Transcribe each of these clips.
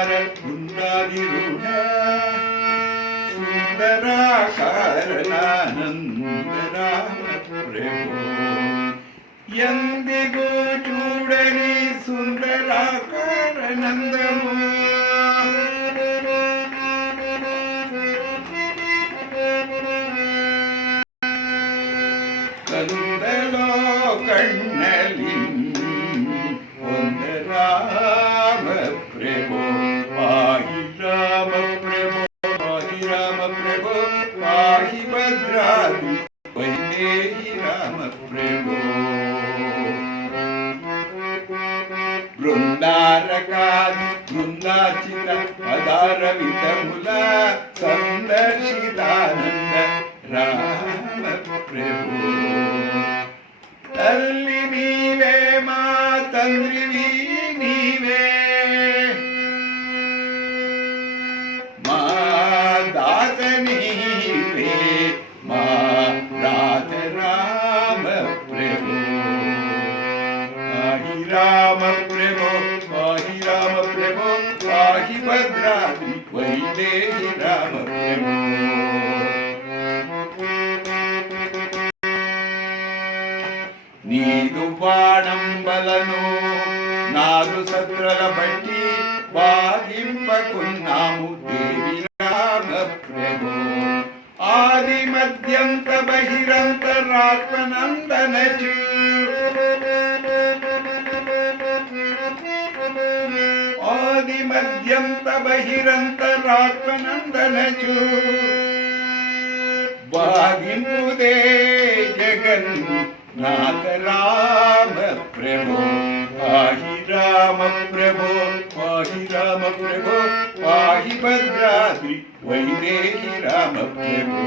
ಮಂದಾರ ಕುಂದಾದಿರೂಢ ಸುಂದರಾಕಾರನಾನಂದ ರಾಮ ಪ್ರಭು ಎಂದಿಗೂ ಚೂಡಲಿ ಸುಂದರಾಕಾರ ನಂದಮೋ ಕಂದಲೋ ಕಣ್ಣಲಿ ಒಂದ ರಾಮ ಪ್ರಭು ಪಾಹಿ ರಾಮ ಪ್ರಭು ಪಾಹಿ ರಾಮ ಪ್ರಭು ಪಾಹಿ ಭದ್ರಾದಿ ವೈದೇಹಿ ರಾಮ ಪ್ರಭು ಬೃಂದಾರಕಾದಿ ಬೃಂದಾಚಿತ ಪದಾರವಿತ ಮುಲ ಸಂದರ್ಶಿತಾನಂದ ರಾಮ ಪ್ರಭು ತಲ್ಲಿ ನೀವೇ ಮಾತಂದ್ರಿವಿ ನೀವೇ ಮಾದಾತ ನೀವೇ ಮಾದಾತ ರಾಮ ಪ್ರಭು ಪಾಹಿ ರಾಮ ಪ್ರಭು ಪಾಹಿ ರಾಮ ಪ್ರಭು ಪಾಹಿ ಭದ್ರಾದಿ ವೈದೇಹಿ ರಾಮ ಪ್ರಭು నీదు బాణంబలను నాదు సత్రల బట్టి బాధింపకున్నాము దేవి రామ ప్రభు ఆది మధ్యంత బహిరంతరాత్మనందనచు ఆది మధ్యంత బహిరంతరాత్మనందనచు బాధింపుదే జగన్ नाथ राम प्रभु पाहि राम प्रभु पाहि राम प्रभु पाहि भद्राद्रि वैदेहि राम प्रभु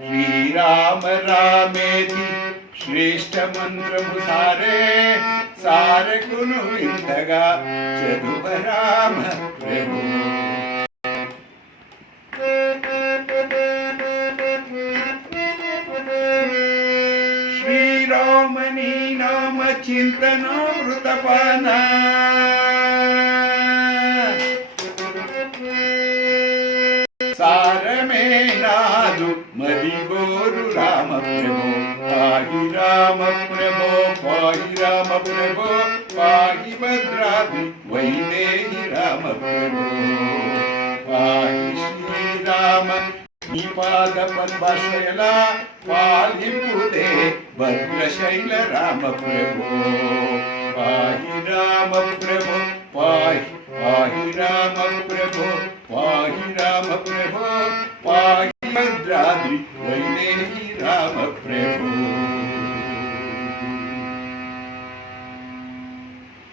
श्री राम रामेति श्रेष्ठ मंत्रमु सारे सारे कुनु विंदगा चतुभ राम प्रभु ಶ್ರೀರಾಮನಿ ನಾಮ ಚಿಂತನಾಮೃತಪಾನ ಸಾರಮೇನಾದು ಮರಿಗೋರು ರಾಮ ಪ್ರಭು ಪಾಹಿ ರಾಮ ಪ್ರಭು ಪಾಹಿ ರಾಮ ಪ್ರಭು ಪಾಹಿ ಭದ್ರಾದಿ ವೈದೇಹಿ ರಾಮ ಪ್ರಭು ಪಾಹಿ ಶ್ರೀರಾಮ ಪಾದ ಪದ್ಮಾಶ್ರಯಲ ಪಾಲಿಂಬುದೇ ಭದ್ರಶೈಲ ರಾಮ ಪ್ರಭು ಪಾಹಿ ರಾಮ ಪ್ರಭು ಪಾಹಿ ರಾಮ ಪ್ರಭು ಪಾಹಿ ರಾಮ ಪ್ರಭು ಪಾಹಿ